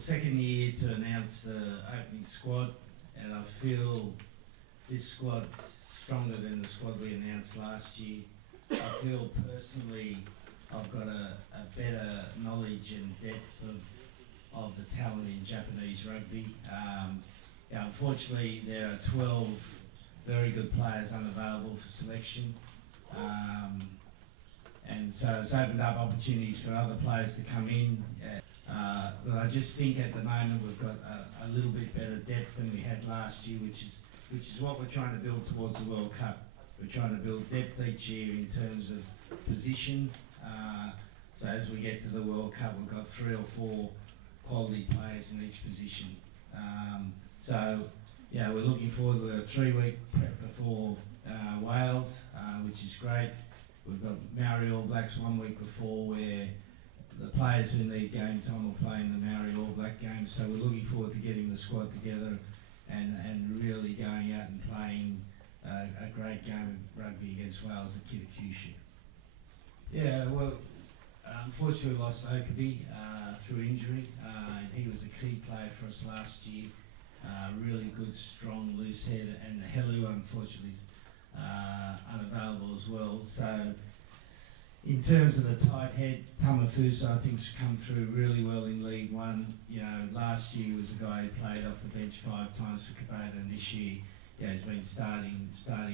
second year to announce the opening squad, and I feel this squad's stronger than the squad we announced last year. I feel personally I've got a better knowledge and depth of the talent in Japanese rugby. Yeah, unfortunately, there are 12 very good players unavailable for selection. And so it's opened up opportunities for other players to come in. But I just think at the moment we've got a little bit better depth than we had last year, which is what we're trying to build towards the World Cup. We're trying to build depth each year in terms of position. So as we get to the World Cup, we've got 3 or 4 quality players in each position. So yeah, we're looking forward to a 3-week prep before Wales, which is great. We've got Maori All Blacks 1 week before, where the players who need game time will play in the Maori All Black games. So we're looking forward to getting the squad together and really going out and playing a great game of rugby against Wales at Kitakyushu. Yeah, well, unfortunately we lost Okabe through injury. He was a key player for us last year. Really good, strong, loose head, and Helu unfortunately is unavailable as well. So in terms of the tight head, Tamafusa I think's come through really well in League One. You know, last year was a guy who played off the bench 5 times for Kubota, and this year, yeah, he's been starting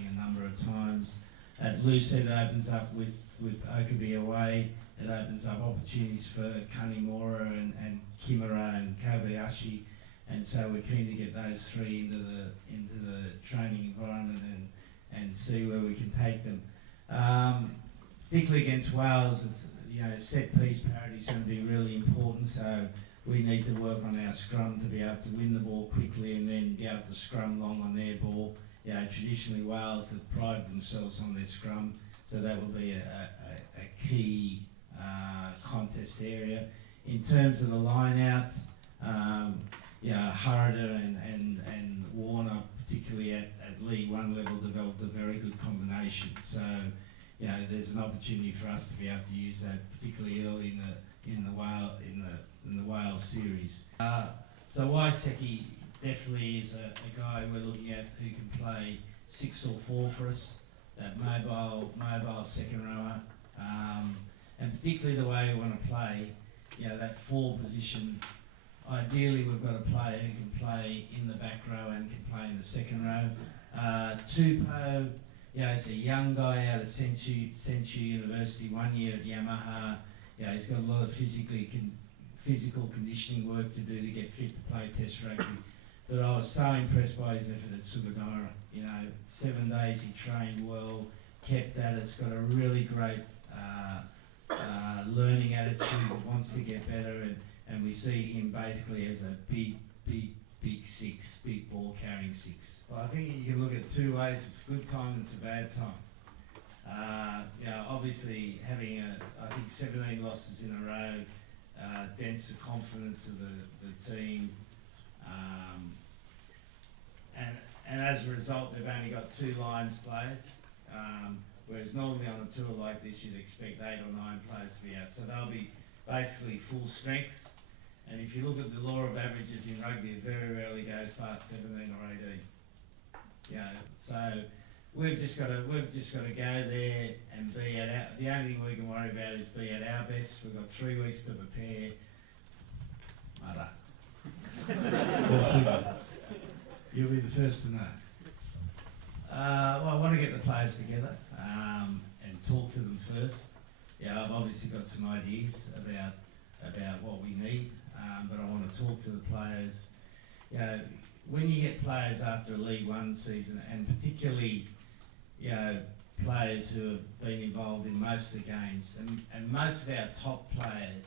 a number of times. At loose head, it opens up with Okabe away. It opens up opportunities for Kanimura and Kimura and Kobayashi, and so we're keen to get those 3 into the training environment and see where we can take them. Particularly against Wales, it's, you know, set piece parity is going to be really important. So we need to work on our scrum to be able to win the ball quickly and then be able to scrum long on their ball. You know, traditionally Wales have prided themselves on their scrum, so that will be a key contest area. In terms of the line out, yeah, Harada and Warner, particularly at League One level, developed a very good combination. So, you know, there's an opportunity for us to be able to use that, particularly early in the Wales series. So Waiseki definitely is a guy we're looking at who can play 6 or 4 for us. That mobile second rower, and particularly the way we want to play, you know, that 4 position. Ideally, we've got a player who can play in the back row and can play in the second row. Tupou, yeah, he's a young guy out of Senchu University, 1 year at Yamaha. Yeah, he's got a lot of physical conditioning work to do to get fit to play Test rugby. But I was so impressed by his effort at Sugadara. You know, 7 days he trained well, kept at it. It's got a really great learning attitude, wants to get better, and we see him basically as a big 6, big ball carrying 6. Well, I think you can look at it 2 ways. It's a good time and it's a bad time. You know, obviously having I think 17 losses in a row dents the confidence of the team. And as a result, they've only got 2 Lions players, whereas normally on a tour like this you'd expect 8 or 9 players to be out. So they'll be basically full strength. And if you look at the law of averages in rugby, it very rarely goes past 17 or 18. You know, so we've just got to go there and be at our. The only thing we can worry about is be at our best. We've got 3 weeks to prepare. Mara. You'll be the first to know. Well, I want to get the players together and talk to them first. Yeah, I've obviously got some ideas about what we need, but I want to talk to the players. You know, when you get players after a League One season, and particularly, you know, players who have been involved in most of the games, and most of our top players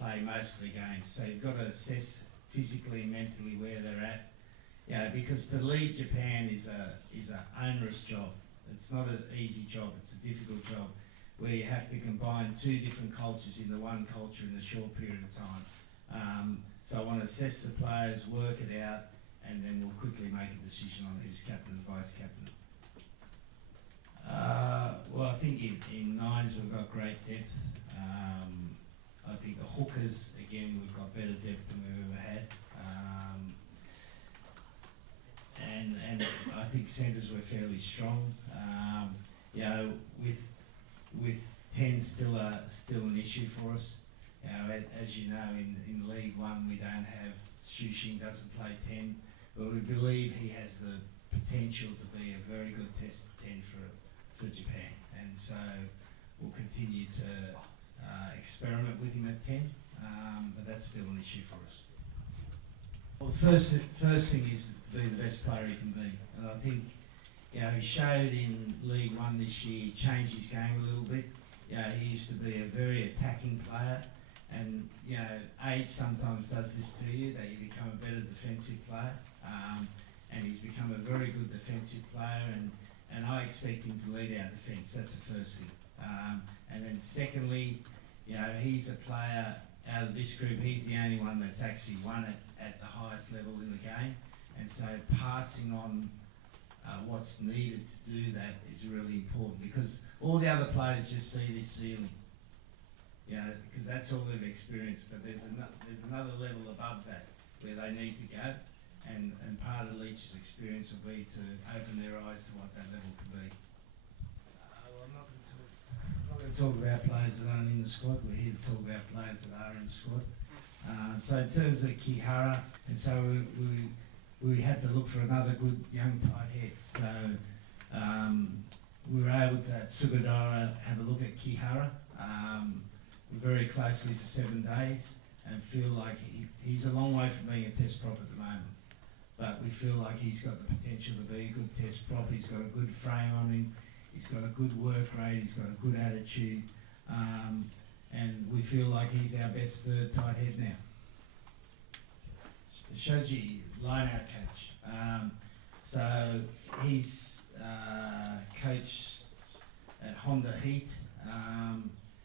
play most of the games, so you've got to assess physically and mentally where they're at. You know, because to lead Japan is an onerous job. It's not an easy job, it's a difficult job, where you have to combine 2 different cultures into one culture in a short period of time. So I want to assess the players, work it out, and then we'll quickly make a decision on who's captain and vice captain. Well, I think in 9s we've got great depth. I think the hookers, again, we've got better depth than we've ever had. And I think centres were fairly strong. You know, with 10 still an issue for us. You know, as you know, in League One we don't have Shushin doesn't play 10, but we believe he has the potential to be a very good test 10 for Japan, and so we'll continue to experiment with him at 10, but that's still an issue for us. Well, the first thing is to be the best player he can be, and I think, you know, he showed in League One this year, he changed his game a little bit. You know, he used to be a very attacking player, and you know, age sometimes does this to you, that you become a better defensive player, and he's become a very good defensive player, and I expect him to lead our defence. That's the first thing. And then secondly, you know, he's a player out of this group, he's the only one that's actually won it at the highest level in the game, and so passing on what's needed to do that is really important, because all the other players just see this ceiling, you know, because that's all they've experienced, but there's another level above that where they need to go, and part of Leach's experience will be to open their eyes to what that level can be. Well, I'm not going to talk about players that aren't in the squad. We're here to talk about players that are in the squad. So in terms of Kihara, and so we had to look for another good young tight head. So we were able to, at Sugidara, have a look at Kihara very closely for 7 days, and feel like he's a long way from being a test prop at the moment. But we feel like he's got the potential to be a good test prop. He's got a good frame on him. He's got a good work rate. He's got a good attitude. And we feel like he's our best third tight head now. Shoji, line-out coach. So he's coached at Honda Heat,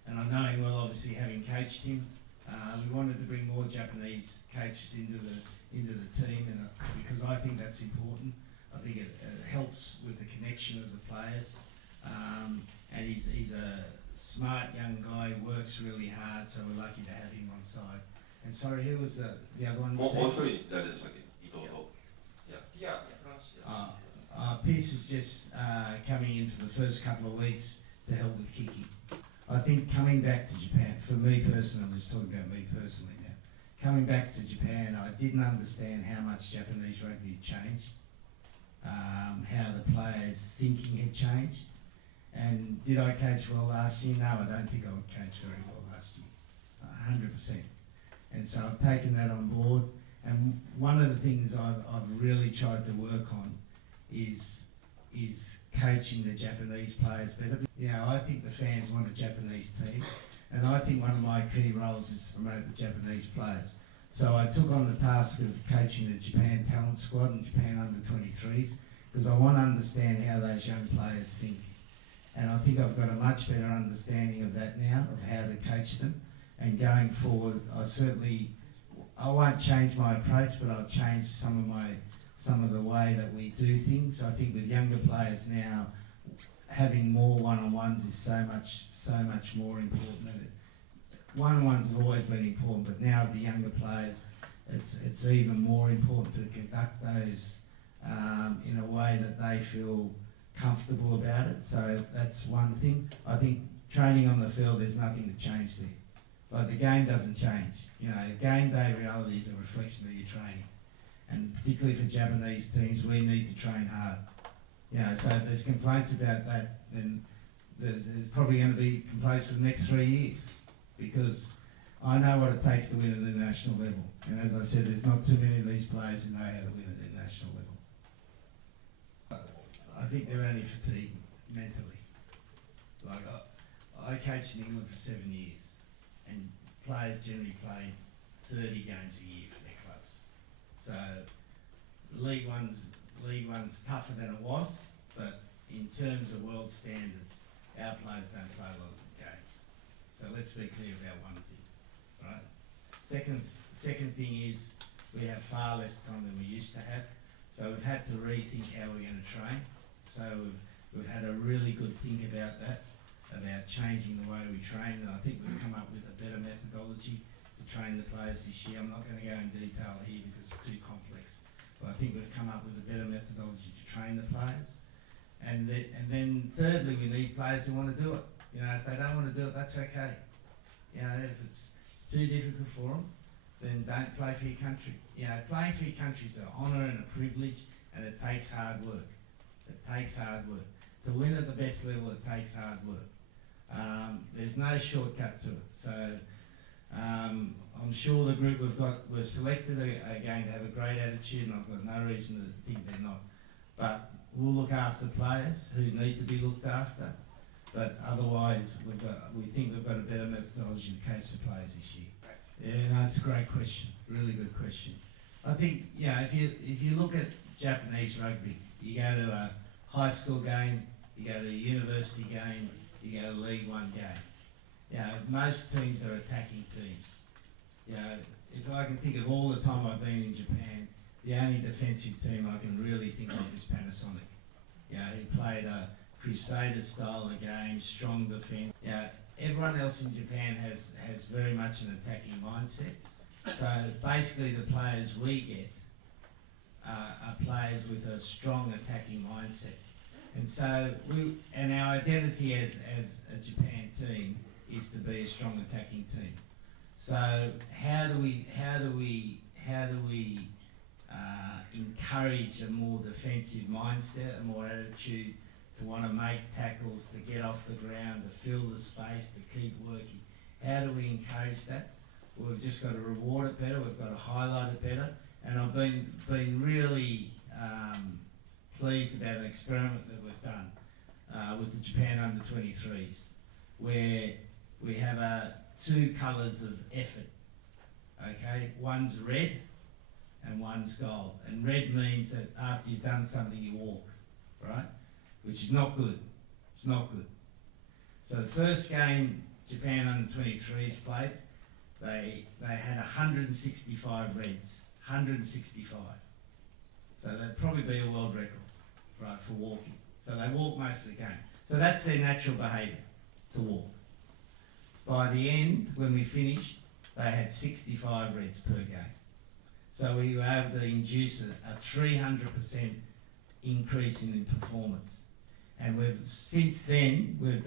and I know him well, obviously, having coached him. We wanted to bring more Japanese coaches into the team, and because I think that's important. I think it helps with the connection of the players, and he's a smart young guy, works really hard, so we're lucky to have him on side. And sorry, who was the other one? Peace is just coming in for the first couple of weeks to help with kicking. I think coming back to Japan, for me personally, I'm just talking about me personally now, coming back to Japan, I didn't understand how much Japanese rugby had changed, how the players' thinking had changed. And did I coach well last year? No, I don't think I would coach very well last year, 100%. And so I've taken that on board. And one of the things I've really tried to work on is coaching the Japanese players better. You know, I think the fans want a Japanese team, and I think one of my key roles is to promote the Japanese players. So I took on the task of coaching the Japan talent squad and Japan under-23s, because I want to understand how those young players think. And I think I've got a much better understanding of that now, of how to coach them. And going forward, I won't change my approach, but I'll change some of the way that we do things. I think with younger players now, having more one-on-ones is so much more important. One-on-ones have always been important, but now with the younger players, it's even more important to conduct those in a way that they feel comfortable about it. So that's one thing. I think training on the field, there's nothing to change there. Like, the game doesn't change. You know, game day reality is a reflection of your training. And particularly for Japanese teams, we need to train hard. You know, so if there's complaints about that, then there's probably going to be complaints for the next 3 years, because I know what it takes to win at the national level. And as I said, there's not too many of these players who know how to win at the national level. I think they're only fatigued mentally. Like, I coached in England for 7 years, and players generally play 30 games a year for their clubs. So League One's tougher than it was, but in terms of world standards, our players don't play a lot of games. So let's be clear about one thing, right? Second thing is we have far less time than we used to have, so we've had to rethink how we're going to train. So we've had a really good think about that, about changing the way we train, and I think we've come up with a better methodology to train the players this year. I'm not going to go in detail here because it's too complex, but I think we've come up with a better methodology to train the players. And then thirdly, we need players who want to do it. You know, if they don't want to do it, that's okay. You know, if it's too difficult for them, then don't play for your country. You know, playing for your country is an honour and a privilege, and it takes hard work. It takes hard work. To win at the best level, it takes hard work. There's no shortcut to it. So I'm sure the group we've selected are going to have a great attitude, and I've got no reason to think they're not. But we'll look after players who need to be looked after. But otherwise, we think we've got a better methodology to coach the players this year. Yeah, no, it's a great question. Really good question. I think, yeah, if you look at Japanese rugby, you go to a high school game, you go to a university game, you go to a League One game. You know, most teams are attacking teams. You know, if I can think of all the time I've been in Japan, the only defensive team I can really think of is Panasonic. You know, he played a Crusader style of game, strong defence. You know, everyone else in Japan has very much an attacking mindset. So basically the players we get are players with a strong attacking mindset. And so our identity as a Japan team is to be a strong attacking team. So how do we encourage a more defensive mindset, a more attitude to want to make tackles, to get off the ground, to fill the space, to keep working? How do we encourage that? Well, we've just got to reward it better, we've got to highlight it better, and I've been really pleased about an experiment that we've done with the Japan under-23s, where we have two colours of effort, okay? One's red and one's gold. And red means that after you've done something you walk, right? Which is not good. It's not good. So the first game Japan under-23s played, they had 165 reds, 165. So that'd probably be a world record, right, for walking. So they walk most of the game. So that's their natural behaviour, to walk. By the end, when we finished, they had 65 reds per game. So we were able to induce a 300% increase in performance. And since then, we've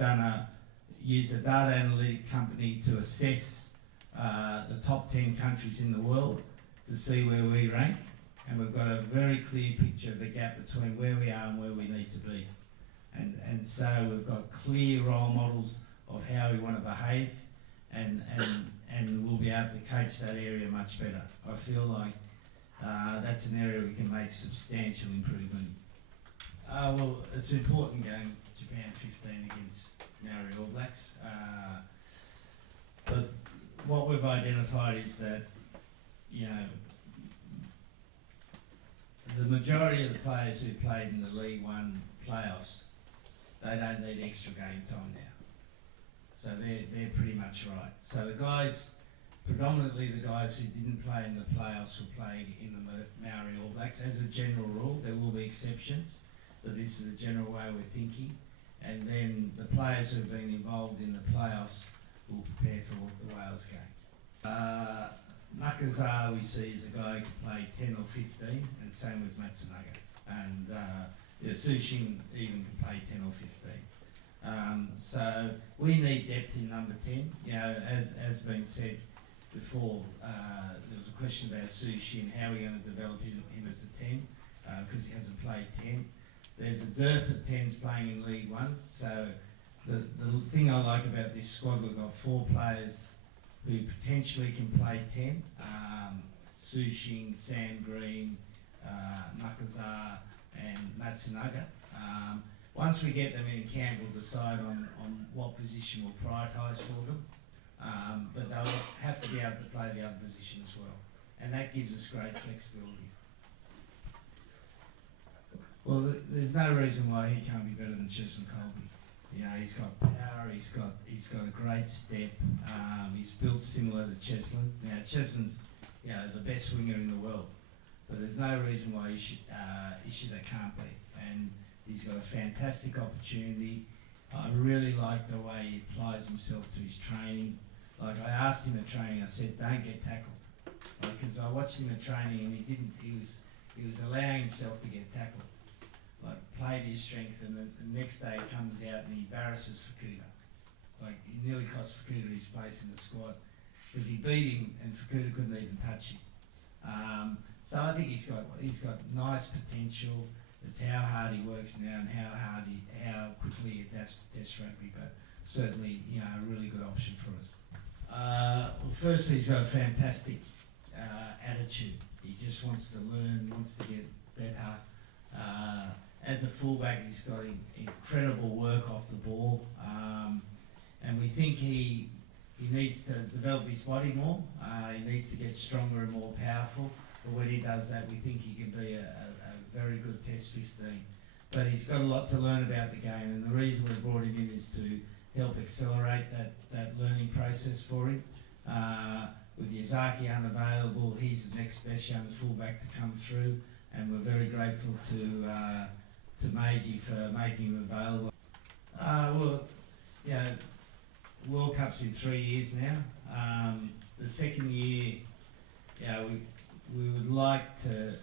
used a data analytic company to assess the top 10 countries in the world to see where we rank. And we've got a very clear picture of the gap between where we are and where we need to be. And so we've got clear role models of how we want to behave, and we'll be able to coach that area much better. I feel like that's an area we can make substantial improvement. Well, it's an important game, Japan 15 against Maori All Blacks. But what we've identified is that, you know, the majority of the players who played in the League One playoffs, they don't need extra game time now. So they're pretty much right. So the guys, predominantly the guys who didn't play in the playoffs will play in the Maori All Blacks. As a general rule, there will be exceptions, but this is the general way we're thinking. And then the players who have been involved in the playoffs will prepare for the Wales game. Nakazawa we see is a guy who can play 10 or 15, and same with Matsunaga. And Sushin even can play 10 or 15. So we need depth in number 10. You know, as been said before, there was a question about Sushin, how are we going to develop him as a 10, because he hasn't played 10. There's a dearth of 10s playing in League One, so the thing I like about this squad, we've got 4 players who potentially can play 10, Sushin, Sam Green, Nakazawa and Matsunaga. Once we get them in camp, we'll decide on what position we'll prioritise for them, but they'll have to be able to play the other position as well, and that gives us great flexibility. Well, there's no reason why he can't be better than Cheslin Colby. You know, he's got power, he's got a great step, he's built similar to Cheslin. Now, Cheslin's, you know, the best winger in the world, but there's no reason why Ishida can't be. And he's got a fantastic opportunity. I really like the way he applies himself to his training. Like I asked him at training, I said, don't get tackled. Because I watched him at training and he was allowing himself to get tackled. Like play to his strength, and the next day he comes out and he embarrasses Fukuda. Like he nearly cost Fukuda his place in the squad because he beat him and Fukuda couldn't even touch him. So I think he's got nice potential. It's how hard he works now and how quickly he adapts to Test rugby, but certainly a really good option for us. Well, firstly, he's got a fantastic attitude. He just wants to learn, wants to get better. As a fullback, he's got incredible work off the ball, and we think he needs to develop his body more. He needs to get stronger and more powerful. But when he does that, we think he can be a very good Test 15. But he's got a lot to learn about the game, and the reason we brought him in is to help accelerate that learning process for him. With Yazaki unavailable, he's the next best young fullback to come through, and we're very grateful to Meiji for making him available. World Cup's in 3 years now. The second year, we would like to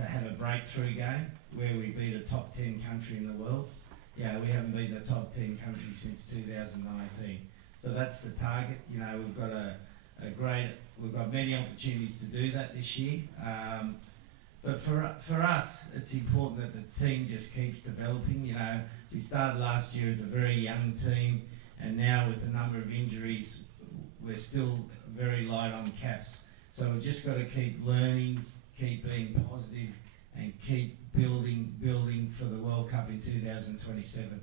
have a breakthrough game where we beat a top 10 country in the world. We haven't beaten a top 10 country since 2019. So that's the target. We've got we've got many opportunities to do that this year. But for us, it's important that the team just keeps developing. We started last year as a very young team, and now with a number of injuries, we're still very light on caps. So we've just got to keep learning, keep being positive, and keep building for the World Cup in 2027.